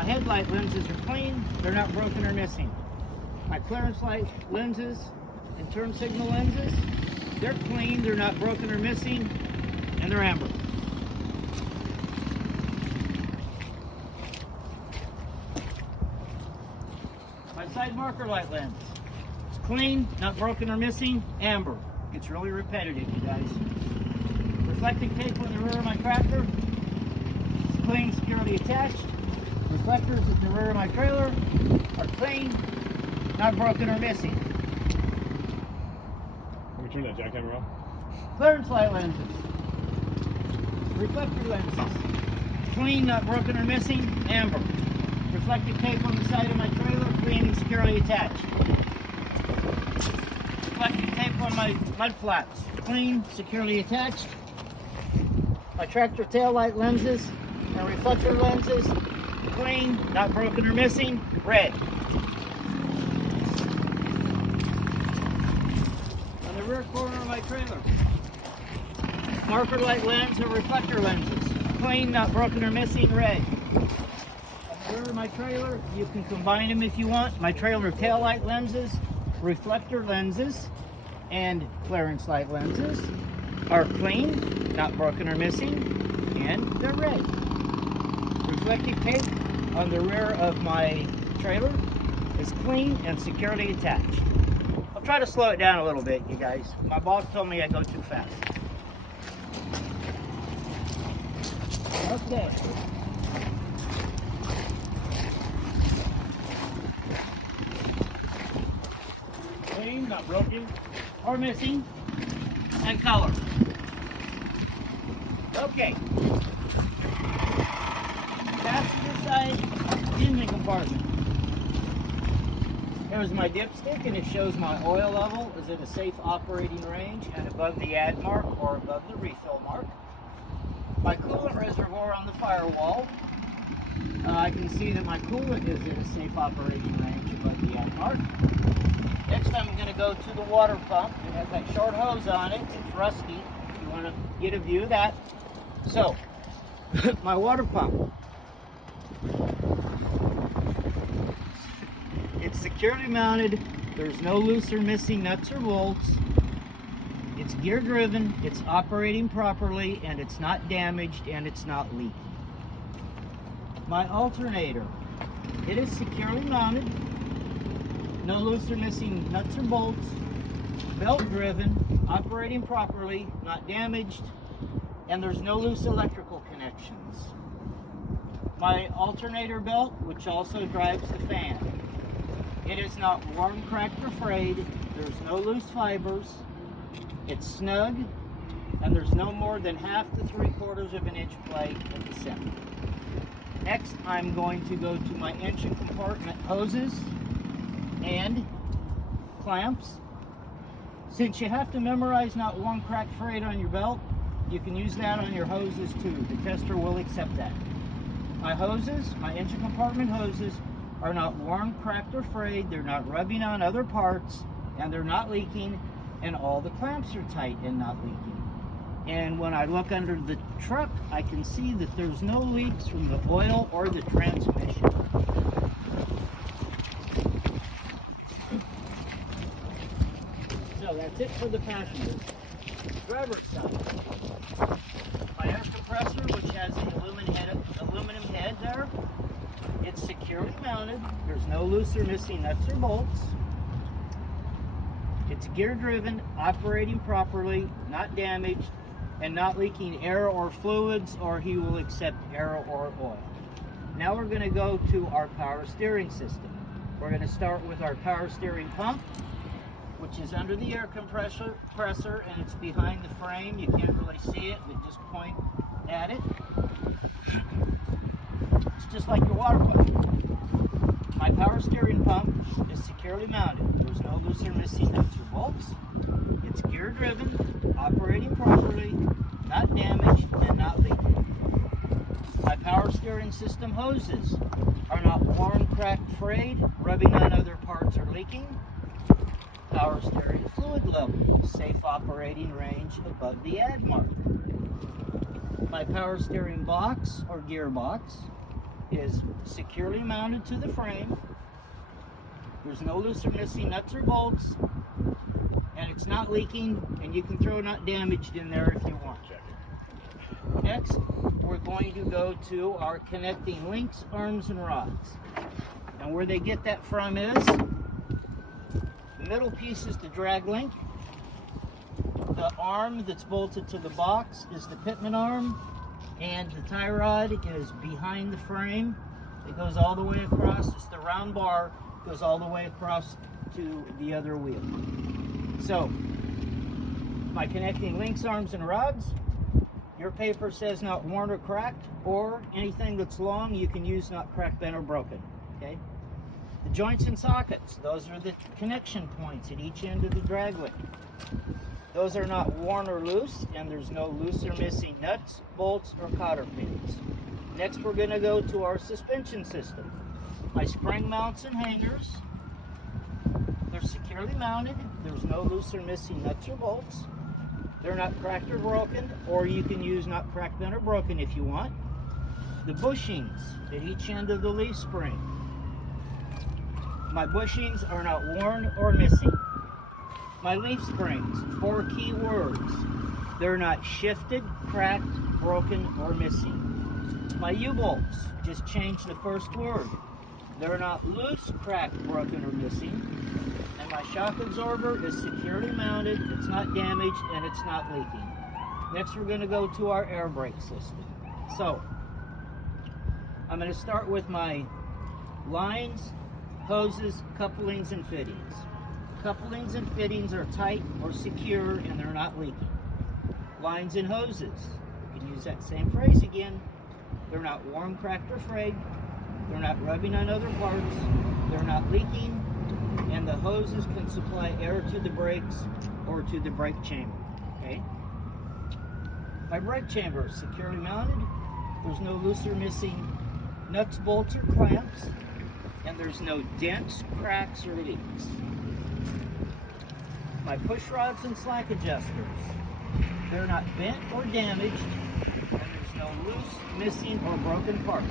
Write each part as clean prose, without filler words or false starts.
my headlight lenses are clean, they're not broken or missing. My clearance light lenses and turn signal lenses, they're clean, they're not broken or missing, and they're amber. My side marker light lens, it's clean, not broken or missing, amber. It's really repetitive, you guys. Reflecting tape on the rear of my tractor, it's clean, securely attached. Reflectors at the rear of my trailer are clean, not broken or missing. Can we turn that jackhammer off? Clearance light lenses, reflector lenses, clean, not broken or missing, amber. Reflective tape on the side of my trailer, clean and securely attached. Reflective tape on my mud flaps, clean, securely attached. My tractor tail light lenses and reflector lenses, clean, not broken or missing, red. On the rear corner of my trailer, marker light lens and reflector lenses, clean, not broken or missing, red. On the rear of my trailer, you can combine them if you want. My trailer tail light lenses, reflector lenses, and clearance light lenses are clean, not broken or missing, and they're red. Reflective tape on the rear of my trailer is clean and securely attached. I'll try to slow it down a little bit, you guys. My boss told me I go too fast. Okay. Clean, not broken or missing, and color. Okay. Passenger side engine compartment. Here's my dipstick, and it shows my oil level is at a safe operating range and above the add mark or above the refill mark. My coolant reservoir on the firewall. I can see that my coolant is at a safe operating range above the add mark. Next, I'm going to go to the water pump. It has that short hose on it. It's rusty. You want to get a view of that. So, my water pump. It's securely mounted. There's no loose or missing nuts or bolts. It's gear driven. It's operating properly, and it's not damaged, and it's not leaking. My alternator. It is securely mounted. No loose or missing nuts or bolts, belt driven, operating properly, not damaged, and there's no loose electrical connections. My alternator belt, which also drives the fan. It is not worn, cracked, or frayed. There's no loose fibers. It's snug, and there's no more than 1/2 to 3/4 of an inch play at the center. Next, I'm going to go to my engine compartment hoses and clamps. Since you have to memorize not worn, cracked, frayed on your belt, you can use that on your hoses too. The tester will accept that. My hoses, my engine compartment hoses, are not worn, cracked, or frayed. They're not rubbing on other parts, and they're not leaking, and all the clamps are tight and not leaking. And when I look under the truck, I can see that there's no leaks from the oil or the transmission. So that's it for the passenger. Driver's side. My air compressor, which has the aluminum head there, it's securely mounted. There's no loose or missing nuts or bolts. It's gear driven, operating properly, not damaged, and not leaking air or fluids, or he will accept air or oil. Now we're going to go to our power steering system. We're going to start with our power steering pump, which is under the air compressor, and it's behind the frame. You can't really see it, but just point at it. It's just like your water pump. My power steering pump is securely mounted. There's no loose or missing nuts or bolts. It's gear driven, operating properly, not damaged, and not leaking. My power steering system hoses are not worn, cracked, frayed, rubbing on other parts, or leaking. Power steering fluid level, safe operating range above the add mark. My power steering box or gearbox is securely mounted to the frame. There's no loose or missing nuts or bolts, and it's not leaking, and you can throw not damaged in there if you want. Next, we're going to go to our connecting links, arms, and rods. And where they get that from is, the middle piece is the drag link. The arm that's bolted to the box is the pitman arm, and the tie rod is behind the frame. It goes all the way across. It's the round bar, goes all the way across to the other wheel. So, my connecting links, arms, and rods. Your paper says not worn or cracked, or anything that's long you can use not cracked, bent, or broken. Okay. The joints and sockets, those are the connection points at each end of the drag link. Those are not worn or loose, and there's no loose or missing nuts, bolts, or cotter pins. Next, we're going to go to our suspension system. My spring mounts and hangers, they're securely mounted. There's no loose or missing nuts or bolts. They're not cracked or broken, or you can use not cracked, bent, or broken if you want. The bushings at each end of the leaf spring. My bushings are not worn or missing. My leaf springs, 4 key words. They're not shifted, cracked, broken, or missing. My U-bolts, just change the first word. They're not loose, cracked, broken, or missing. And my shock absorber is securely mounted, it's not damaged, and it's not leaking. Next, we're going to go to our air brake system. So, I'm going to start with my lines, hoses, couplings, and fittings. Couplings and fittings are tight or secure, and they're not leaking. Lines and hoses, you can use that same phrase again. They're not worn, cracked, or frayed. They're not rubbing on other parts. They're not leaking. And the hoses can supply air to the brakes or to the brake chamber. Okay? My brake chamber is securely mounted. There's no loose or missing nuts, bolts, or clamps. And there's no dents, cracks, or leaks. My push rods and slack adjusters, they're not bent or damaged, and there's no loose, missing, or broken parts.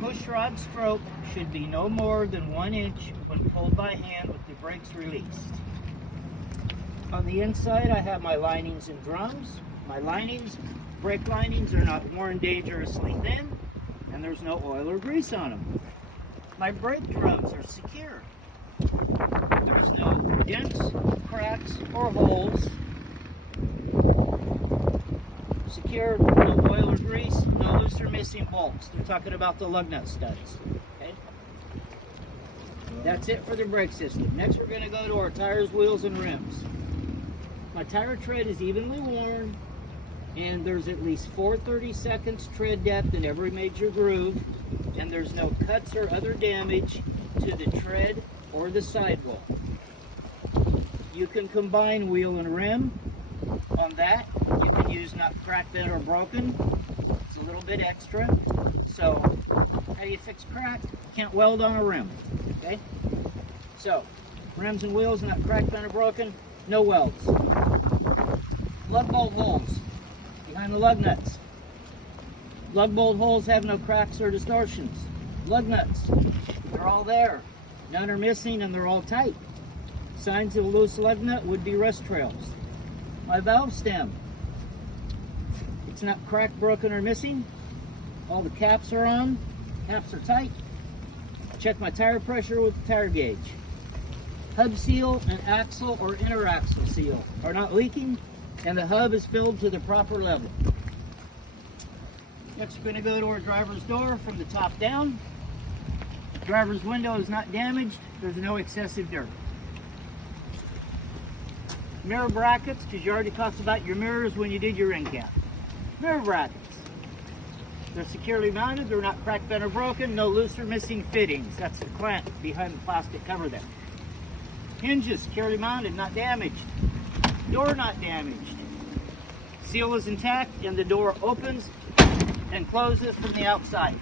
Push rod stroke should be no more than 1 inch when pulled by hand with the brakes released. On the inside, I have my linings and drums. My linings, brake linings, are not worn dangerously thin, and there's no oil or grease on them. My brake drums are secure. There's no dents, cracks, or holes. Secure, no oil or grease, no loose or missing bolts. They're talking about the lug nut studs. Okay? That's it for the brake system. Next, we're going to go to our tires, wheels, and rims. My tire tread is evenly worn, and there's at least 4/32 tread depth in every major groove, and there's no cuts or other damage to the tread or the sidewall. You can combine wheel and rim on that. You can use not cracked, bent, or broken. It's a little bit extra. So, how do you fix crack? Can't weld on a rim. Okay? So, rims and wheels not cracked, bent, or broken. No welds. Lug bolt holes behind the lug nuts. Lug bolt holes have no cracks or distortions. Lug nuts, they're all there. None are missing, and they're all tight. Signs of a loose lug nut would be rust trails. My valve stem, it's not cracked, broken, or missing. All the caps are on. Caps are tight. Check my tire pressure with the tire gauge. Hub seal and axle or inner axle seal are not leaking, and the hub is filled to the proper level. Next, we're going to go to our driver's door from the top down. The driver's window is not damaged. There's no excessive dirt. Mirror brackets, because you already talked about your mirrors when you did your end cap. Mirror brackets. They're securely mounted. They're not cracked, bent, or broken. No loose or missing fittings. That's the clamp behind the plastic cover there. Hinges securely mounted, not damaged. Door not damaged. Seal is intact, and the door opens and closes from the outside.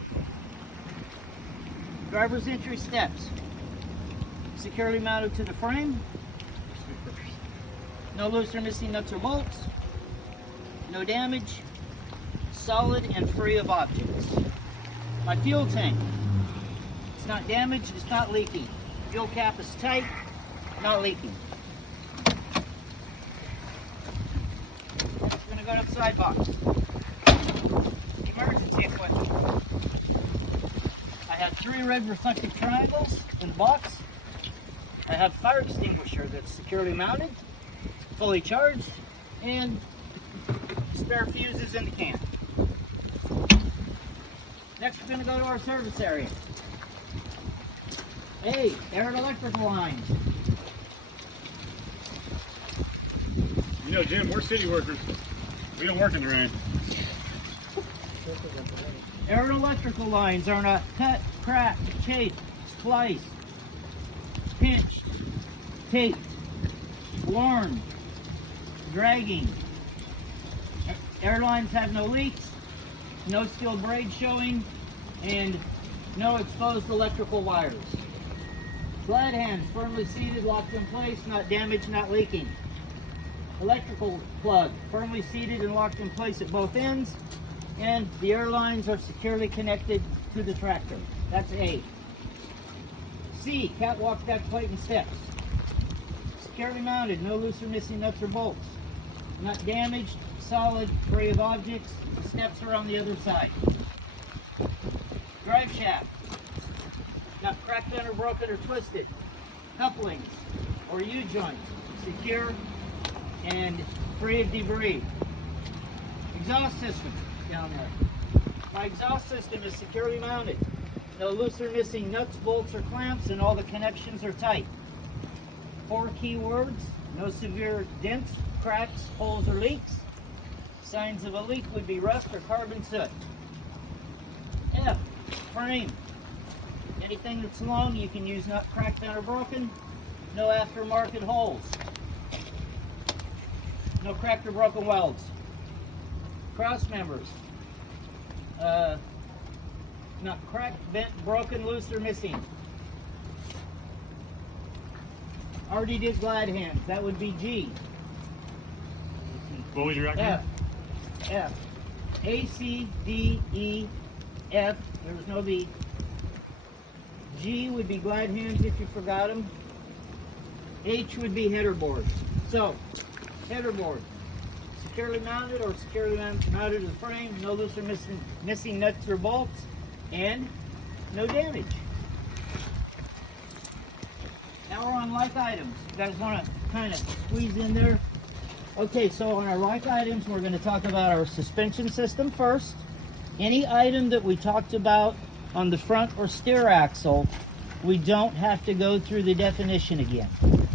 Driver's entry steps. Securely mounted to the frame. No loose or missing nuts or bolts. No damage. Solid and free of objects. My fuel tank. It's not damaged, it's not leaking. Fuel cap is tight, not leaking. Next, we're gonna go to the side box. Emergency equipment. I have 3 red reflective triangles in the box. I have fire extinguisher that's securely mounted, fully charged, and spare fuses in the can. Next, we're going to go to our service area. A, air and electrical lines. You know, Jim, we're city workers. We don't work in the rain. Air and electrical lines are not cut, cracked, chafed, spliced, pinched, taped, worn, dragging. Airlines have no leaks, no steel braid showing, and no exposed electrical wires. Glad hands firmly seated, locked in place, not damaged, not leaking. Electrical plug firmly seated and locked in place at both ends, and the airlines are securely connected to the tractor. That's A. C, catwalk, back plate, and steps. Securely mounted, no loose or missing nuts or bolts. Not damaged, solid, free of objects. The steps are on the other side. Drive shaft. Not cracked in or broken or twisted. Couplings or U-joints. Secure and free of debris. Exhaust system down there. My exhaust system is securely mounted. No loose or missing nuts, bolts, or clamps, and all the connections are tight. 4 key words: no severe dents, cracks, holes, or leaks. Signs of a leak would be rust or carbon soot. F, frame. Anything that's long you can use not cracked down or broken. No aftermarket holes. No cracked or broken welds. Cross members. Not cracked, bent, broken, loose, or missing. Already did glide hands. That would be G. What was your acronym? F. A, C, D, E, F. There was no B. G would be glide hands if you forgot them. H would be header board. So, header board. Securely mounted or securely mounted to the frame. No loose or missing nuts or bolts. And no damage. Now we're on like items. You guys want to kind of squeeze in there? Okay, so on our like items, we're going to talk about our suspension system first. Any item that we talked about on the front or steer axle, we don't have to go through the definition again.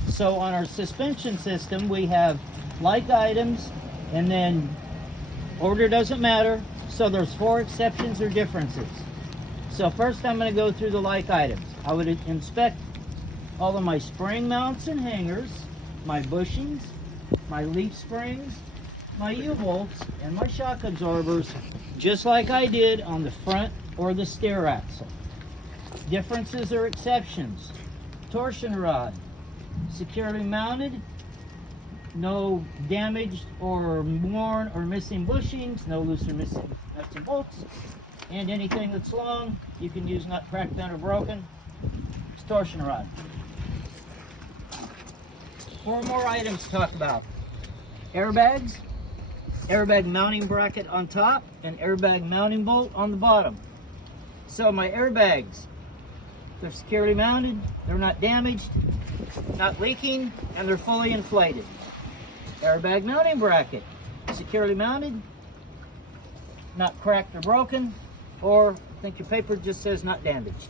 So on our suspension system, we have like items, and then order doesn't matter. So there's 4 exceptions or differences. So first I'm going to go through the like items. I would inspect all of my spring mounts and hangers, my bushings, my leaf springs, my U-bolts, and my shock absorbers, just like I did on the front or the steer axle. Differences or exceptions: torsion rod, securely mounted, no damaged or worn or missing bushings, no loose or missing nuts and bolts, and anything that's long you can use not cracked down or broken. It's torsion rod. 4 more items to talk about: airbags, airbag mounting bracket on top, and airbag mounting bolt on the bottom. So my airbags, they're securely mounted, they're not damaged, not leaking, and they're fully inflated. Airbag mounting bracket, securely mounted, not cracked or broken, or I think your paper just says not damaged.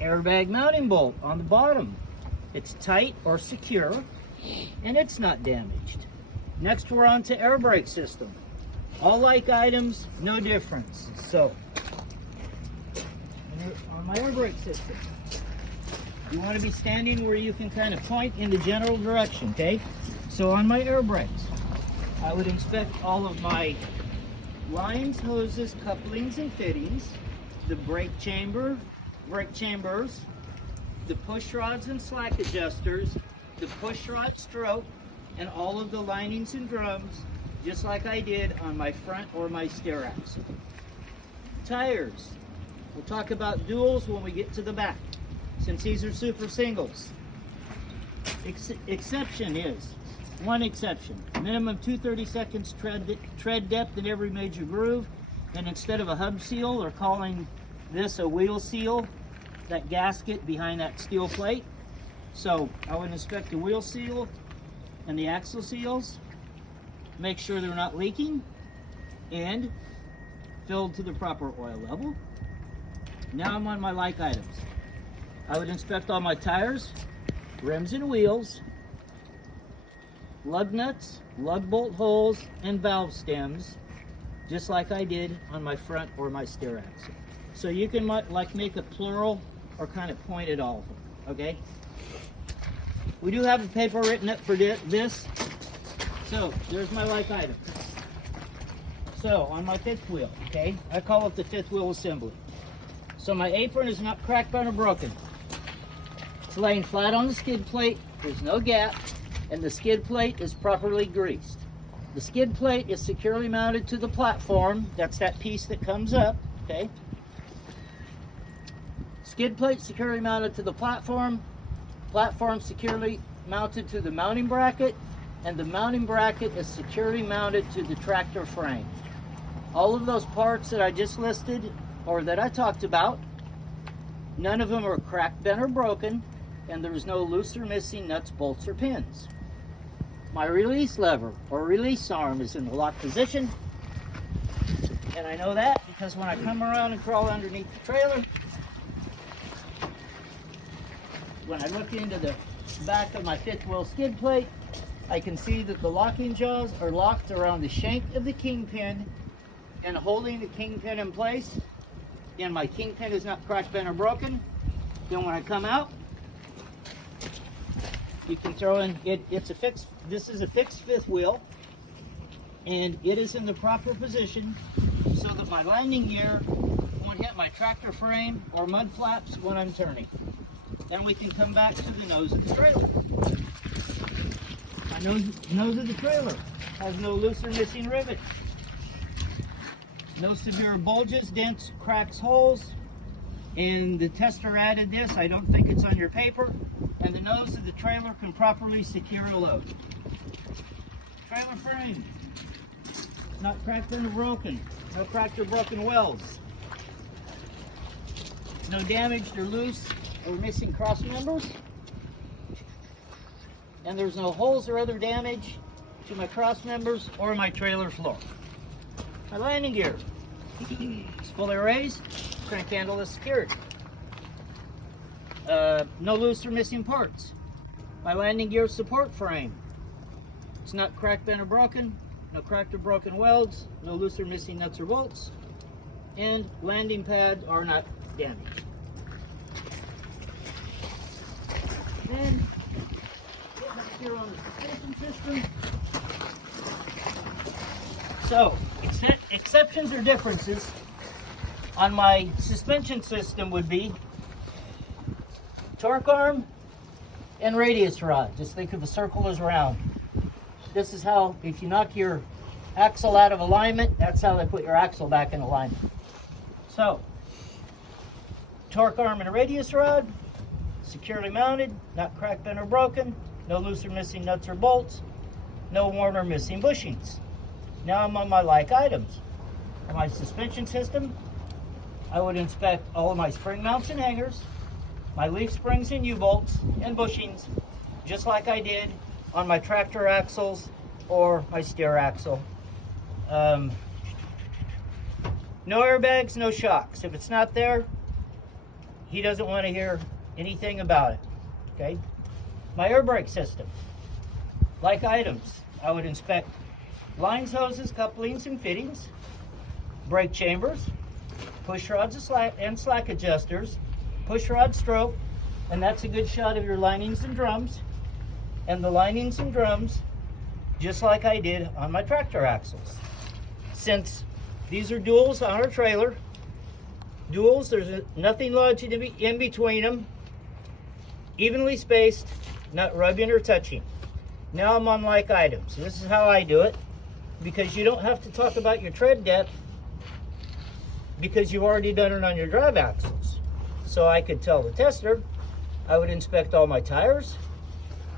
Airbag mounting bolt on the bottom, it's tight or secure, and it's not damaged. Next, we're on to air brake system. All like items, no difference. So, on my air brake system, you want to be standing where you can kind of point in the general direction, okay? So on my air brakes, I would inspect all of my lines, hoses, couplings, and fittings, the brake chambers, the push rods and slack adjusters, the push rod stroke, and all of the linings and drums, just like I did on my front or my steer axle. Tires, We'll talk about duals when we get to the back, since these are super singles. Exception is, one exception, minimum 2/32 tread depth in every major groove, and instead of a hub seal, they're calling this a wheel seal, that gasket behind that steel plate. So I would inspect the wheel seal and the axle seals, make sure they're not leaking, and filled to the proper oil level. Now I'm on my like items. I would inspect all my tires, rims and wheels, lug nuts, lug bolt holes, and valve stems, just like I did on my front or my steer axle. So you can like make a plural or kind of point at all of them, okay? We do have a paper written up for this. So there's my like item. So on my fifth wheel, okay, I call it the fifth wheel assembly. So my apron is not cracked, bent, or broken. It's laying flat on the skid plate, there's no gap, and the skid plate is properly greased. The skid plate is securely mounted to the platform, that's that piece that comes up, okay? Skid plate securely mounted to the platform, platform securely mounted to the mounting bracket, and the mounting bracket is securely mounted to the tractor frame. All of those parts that I just listed, or that I talked about, none of them are cracked, bent, or broken, and there's no loose or missing nuts, bolts, or pins. My release lever or release arm is in the lock position, and I know that because when I come around and crawl underneath the trailer, when I look into the back of my fifth wheel skid plate, I can see that the locking jaws are locked around the shank of the kingpin and holding the kingpin in place. And my kingpin is not cracked, bent, or broken. Then when I come out, you can throw in, this is a fixed fifth wheel, and it is in the proper position so that my landing gear won't hit my tractor frame or mud flaps when I'm turning. Then we can come back to the nose of the trailer. My nose of the trailer has no loose or missing rivets. No severe bulges, dents, cracks, holes. And the tester added this, I don't think it's on your paper. And the nose of the trailer can properly secure a load. Trailer frame, not cracked or broken. No cracked or broken welds. No damaged or loose or missing cross members. And there's no holes or other damage to my cross members or my trailer floor. My landing gear is fully raised, crank handle is secured. No loose or missing parts. My landing gear support frame, it's not cracked, bent, or broken. No cracked or broken welds, no loose or missing nuts or bolts, and landing pads are not damaged. Then, here on the suspension system. So, exceptions or differences on my suspension system would be torque arm and radius rod. Just think of a circle as round. This is how, if you knock your axle out of alignment, that's how they put your axle back in alignment. So, torque arm and radius rod, securely mounted, not cracked, bent, or broken, no loose or missing nuts or bolts, no worn or missing bushings. Now I'm on my like items. On my suspension system, I would inspect all of my spring mounts and hangers, my leaf springs and U-bolts and bushings, just like I did on my tractor axles or my steer axle. No airbags, no shocks. If it's not there, he doesn't want to hear anything about it, okay? My air brake system, like items, I would inspect lines, hoses, couplings, and fittings, brake chambers, push rods and slack adjusters, push rod stroke, and that's a good shot of your linings and drums, and the linings and drums, just like I did on my tractor axles. Since these are duals on our trailer, duals, there's nothing lodged in between them, evenly spaced, not rubbing or touching. Now I'm on like items. This is how I do it, because you don't have to talk about your tread depth because you've already done it on your drive axles. So I could tell the tester, I would inspect all my tires,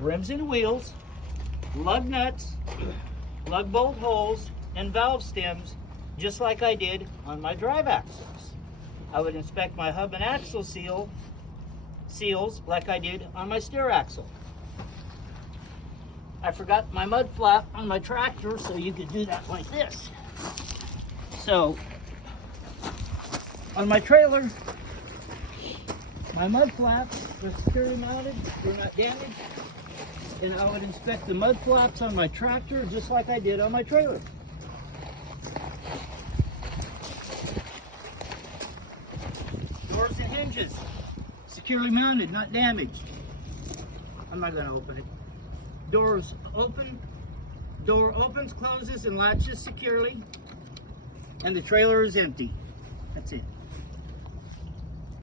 rims and wheels, lug nuts, lug bolt holes, and valve stems, just like I did on my drive axles. I would inspect my hub and axle seals like I did on my steer axle. I forgot my mud flap on my tractor, so you could do that like this. So, on my trailer, my mud flaps are securely mounted, they're not damaged, and I would inspect the mud flaps on my tractor just like I did on my trailer. Doors and hinges, securely mounted, not damaged. I'm not going to open it. Doors open, door opens, closes, and latches securely, and the trailer is empty. That's it.